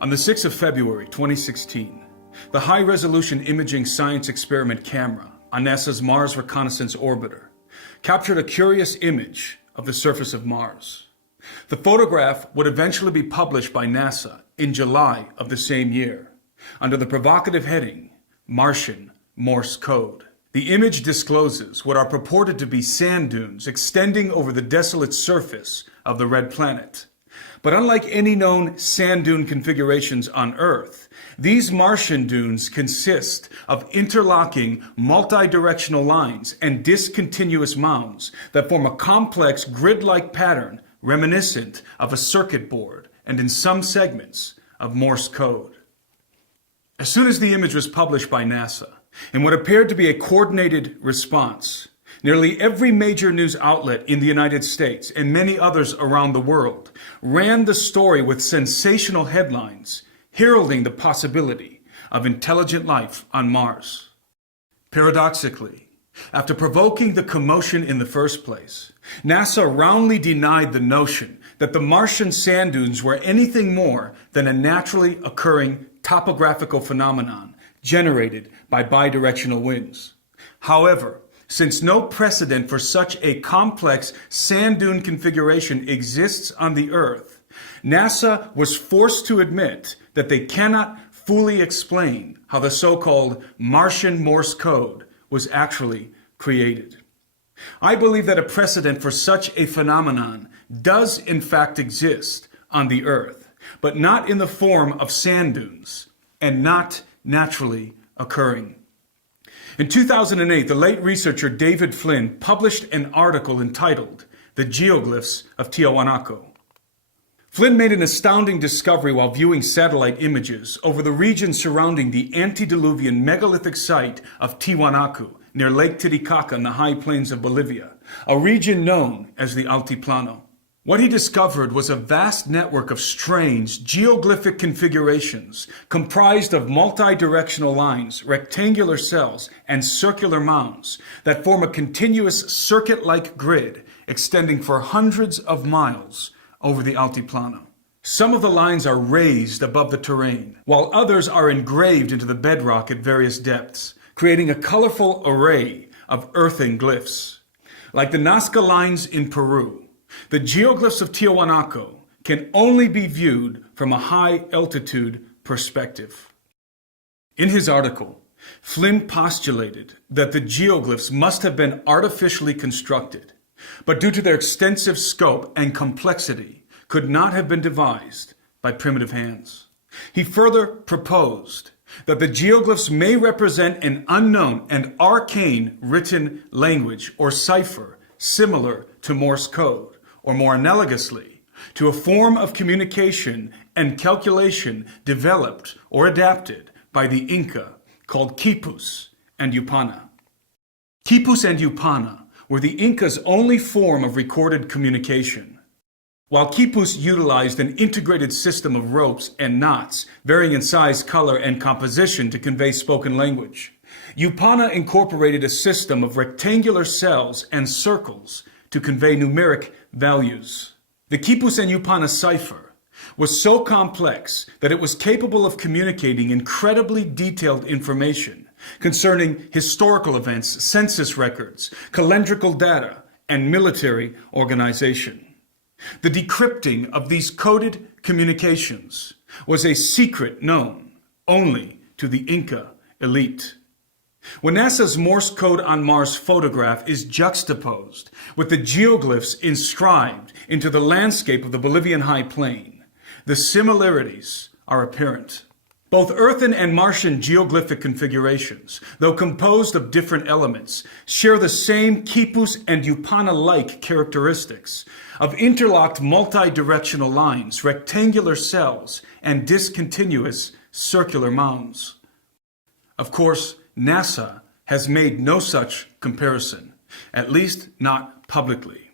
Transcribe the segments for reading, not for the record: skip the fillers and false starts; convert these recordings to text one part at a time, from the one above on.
On the 6th of February 2016, the high-resolution imaging science experiment camera on NASA's Mars Reconnaissance Orbiter captured a curious image of the surface of Mars. The photograph would eventually be published by NASA in July of the same year, under the provocative heading, Martian Morse Code. The image discloses what are purported to be sand dunes extending over the desolate surface of the red planet. But unlike any known sand dune configurations on Earth, these Martian dunes consist of interlocking multi-directional lines and discontinuous mounds that form a complex grid-like pattern reminiscent of a circuit board and, in some segments, of Morse code. As soon as the image was published by NASA, in what appeared to be a coordinated response, nearly every major news outlet in the United States and many others around the world ran the story with sensational headlines heralding the possibility of intelligent life on Mars. Paradoxically, after provoking the commotion in the first place, NASA roundly denied the notion that the Martian sand dunes were anything more than a naturally occurring topographical phenomenon generated by bidirectional winds. However, since no precedent for such a complex sand dune configuration exists on the Earth, NASA was forced to admit that they cannot fully explain how the so-called Martian Morse code was actually created. I believe that a precedent for such a phenomenon does in fact exist on the Earth, but not in the form of sand dunes and not naturally occurring. In 2008, the late researcher David Flynn published an article entitled "The Geoglyphs of Tiwanaku." Flynn made an astounding discovery while viewing satellite images over the region surrounding the antediluvian megalithic site of Tiwanaku near Lake Titicaca in the high plains of Bolivia, a region known as the Altiplano. What he discovered was a vast network of strange geoglyphic configurations comprised of multi-directional lines, rectangular cells, and circular mounds that form a continuous circuit-like grid extending for hundreds of miles over the Altiplano. Some of the lines are raised above the terrain, while others are engraved into the bedrock at various depths, creating a colorful array of earthen glyphs. Like the Nazca lines in Peru, the geoglyphs of Tiwanaku can only be viewed from a high-altitude perspective. In his article, Flynn postulated that the geoglyphs must have been artificially constructed, but due to their extensive scope and complexity, could not have been devised by primitive hands. He further proposed that the geoglyphs may represent an unknown and arcane written language or cipher similar to Morse code, or more analogously, to a form of communication and calculation developed or adapted by the Inca called quipus and yupana. Quipus and yupana were the Incas' only form of recorded communication. While quipus utilized an integrated system of ropes and knots, varying in size, color, and composition to convey spoken language, yupana incorporated a system of rectangular cells and circles to convey numeric values. The quipus and yupana cipher was so complex that it was capable of communicating incredibly detailed information concerning historical events, census records, calendrical data, and military organization. The decrypting of these coded communications was a secret known only to the Inca elite. When NASA's Morse code on Mars photograph is juxtaposed with the geoglyphs inscribed into the landscape of the Bolivian high plain, the similarities are apparent. Both earthen and Martian geoglyphic configurations, though composed of different elements, share the same quipus and yupana-like characteristics of interlocked multi-directional lines, rectangular cells, and discontinuous circular mounds. Of course, NASA has made no such comparison, at least not publicly.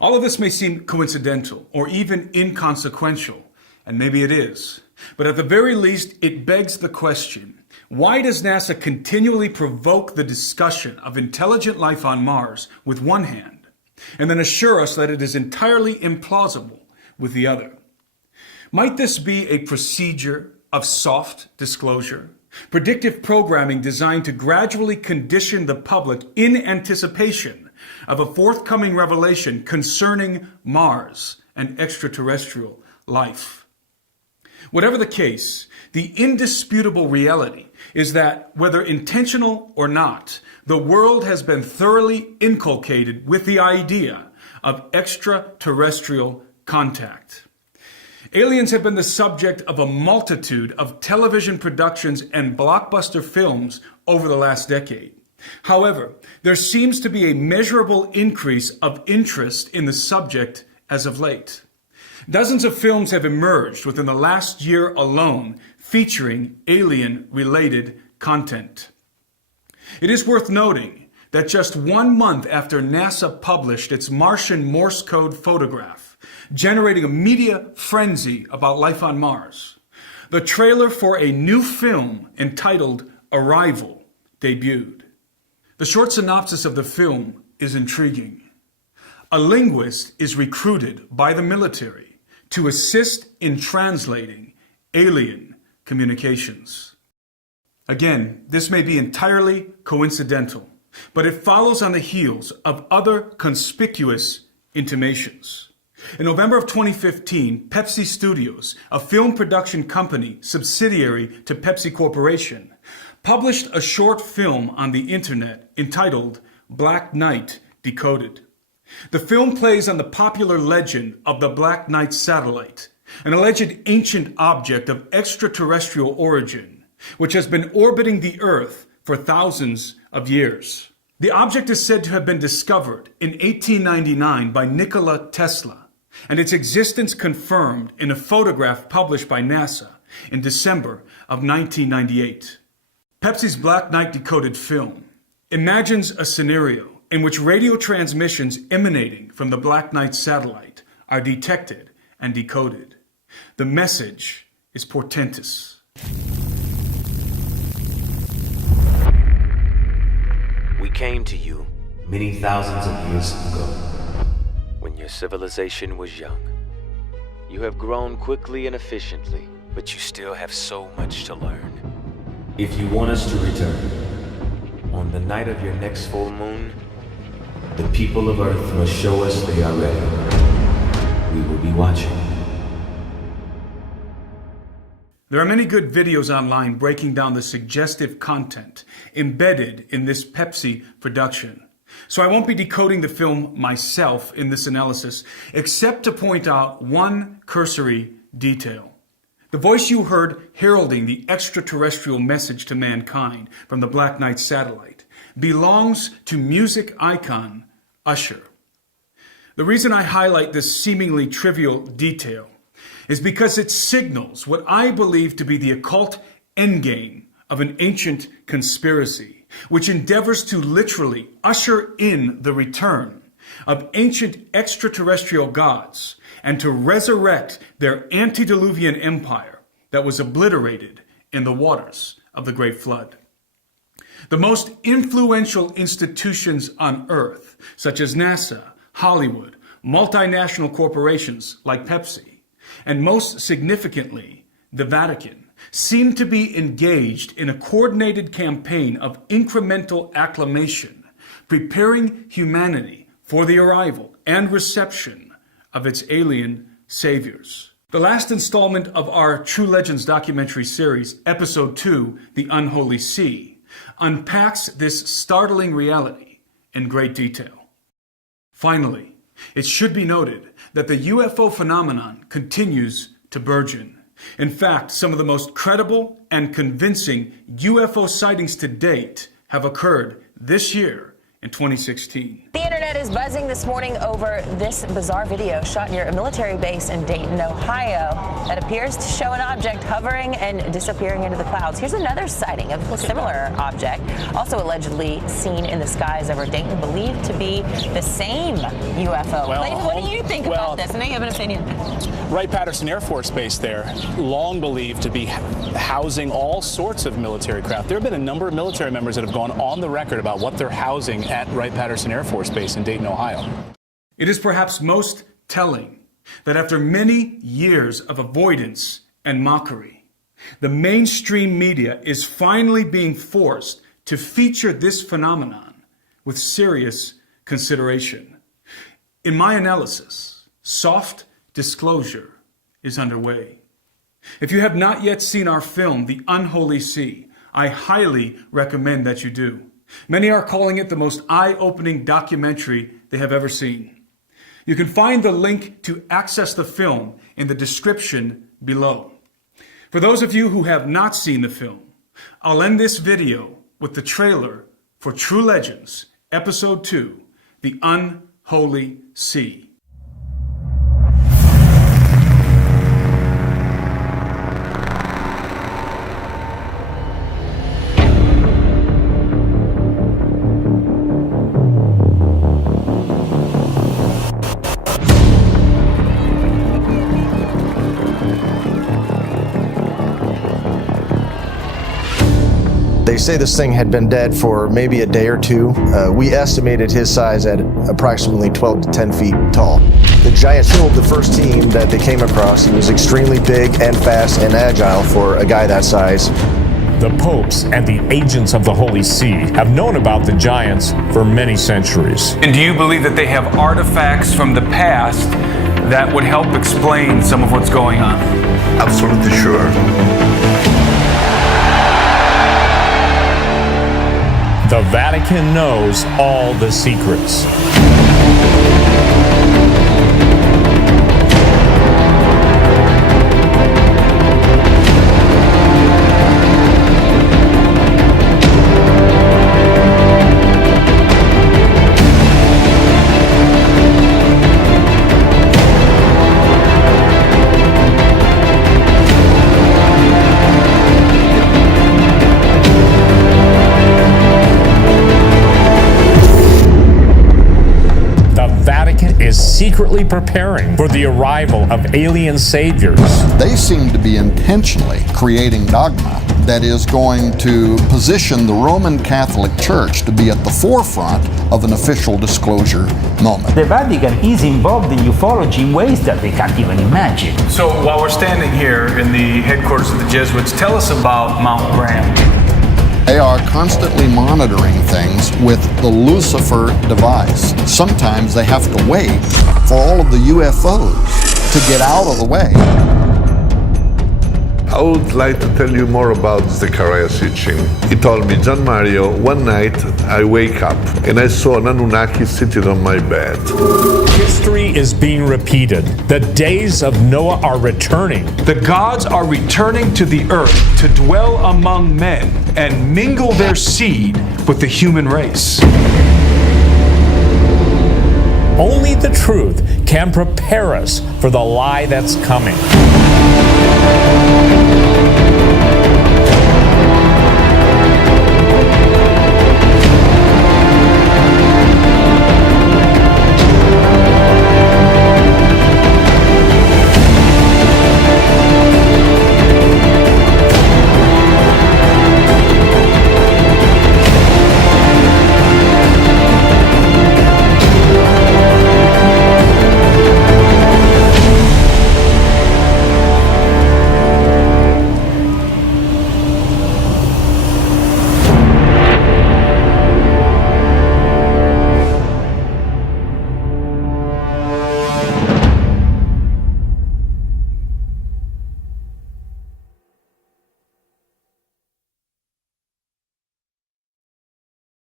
All of this may seem coincidental or even inconsequential, and maybe it is. But at the very least, it begs the question, why does NASA continually provoke the discussion of intelligent life on Mars with one hand, and then assure us that it is entirely implausible with the other? Might this be a procedure of soft disclosure? Predictive programming designed to gradually condition the public in anticipation of a forthcoming revelation concerning Mars and extraterrestrial life. Whatever the case, the indisputable reality is that, whether intentional or not, the world has been thoroughly inculcated with the idea of extraterrestrial contact. Aliens have been the subject of a multitude of television productions and blockbuster films over the last decade. However, there seems to be a measurable increase of interest in the subject as of late. Dozens of films have emerged within the last year alone featuring alien-related content. It is worth noting that just 1 month after NASA published its Martian Morse code photograph, generating a media frenzy about life on Mars, the trailer for a new film entitled Arrival debuted. The short synopsis of the film is intriguing. A linguist is recruited by the military to assist in translating alien communications. Again, this may be entirely coincidental, but it follows on the heels of other conspicuous intimations. In November of 2015, Pepsi Studios, a film production company subsidiary to Pepsi Corporation, published a short film on the internet entitled Black Knight Decoded. The film plays on the popular legend of the Black Knight satellite, an alleged ancient object of extraterrestrial origin, which has been orbiting the Earth for thousands of years. The object is said to have been discovered in 1899 by Nikola Tesla, and its existence confirmed in a photograph published by NASA in December of 1998. Pepsi's Black Knight Decoded film imagines a scenario in which radio transmissions emanating from the Black Knight satellite are detected and decoded. The message is portentous. We came to you many thousands of years ago, when your civilization was young. You have grown quickly and efficiently, but you still have so much to learn. If you want us to return, On the night of your next full moon, the people of Earth must show us they are ready. We will be watching. There are many good videos online breaking down the suggestive content embedded in this Pepsi production. So I won't be decoding the film myself in this analysis, except to point out one cursory detail. The voice you heard heralding the extraterrestrial message to mankind from the Black Knight satellite belongs to music icon Usher. The reason I highlight this seemingly trivial detail is because it signals what I believe to be the occult endgame of an ancient conspiracy, which endeavors to literally usher in the return of ancient extraterrestrial gods and to resurrect their antediluvian empire that was obliterated in the waters of the Great Flood. The most influential institutions on Earth, such as NASA, Hollywood, multinational corporations like Pepsi, and most significantly, the Vatican, seem to be engaged in a coordinated campaign of incremental acclamation, preparing humanity for the arrival and reception of its alien saviors. The last installment of our True Legends documentary series, Episode 2, The Unholy Sea, unpacks this startling reality in great detail. Finally, it should be noted that the UFO phenomenon continues to burgeon. In fact, some of the most credible and convincing UFO sightings to date have occurred this year in 2016. The internet is buzzing this morning over this bizarre video shot near a military base in Dayton, Ohio, that appears to show an object hovering and disappearing into the clouds. Here's another sighting of a similar object, also allegedly seen in the skies over Dayton, believed to be the same UFO. Clayton, what do you think about this? I know you have an opinion. Wright-Patterson Air Force Base there, long believed to be housing all sorts of military craft. There have been a number of military members that have gone on the record about what they're housing at Wright-Patterson Air Force Base in Dayton, Ohio. It is perhaps most telling that after many years of avoidance and mockery, the mainstream media is finally being forced to feature this phenomenon with serious consideration. In my analysis, soft disclosure is underway. If you have not yet seen our film, The Unholy Sea, I highly recommend that you do. Many are calling it the most eye-opening documentary they have ever seen. You can find the link to access the film in the description below. For those of you who have not seen the film, I'll end this video with the trailer for True Legends, Episode 2, The Unholy Sea. They say this thing had been dead for maybe a day or two. We estimated his size at approximately 12 to 10 feet tall. The giant killed the first team that they came across. He was extremely big and fast and agile for a guy that size. The popes and the agents of the Holy See have known about the giants for many centuries. And do you believe that they have artifacts from the past that would help explain some of what's going on? Absolutely sure. The Vatican knows all the secrets. Secretly preparing for the arrival of alien saviors. They seem to be intentionally creating dogma that is going to position the Roman Catholic Church to be at the forefront of an official disclosure moment. The Vatican is involved in ufology in ways that we can't even imagine. So while we're standing here in the headquarters of the Jesuits, tell us about Mount Graham. They are constantly monitoring things with the Lucifer device. Sometimes they have to wait for all of the UFOs to get out of the way. I would like to tell you more about Zechariah's teaching. He told me, John Mario, one night I wake up and I saw an Anunnaki sitting on my bed. History is being repeated. The days of Noah are returning. The gods are returning to the earth to dwell among men and mingle their seed with the human race. Only the truth can prepare us for the lie that's coming.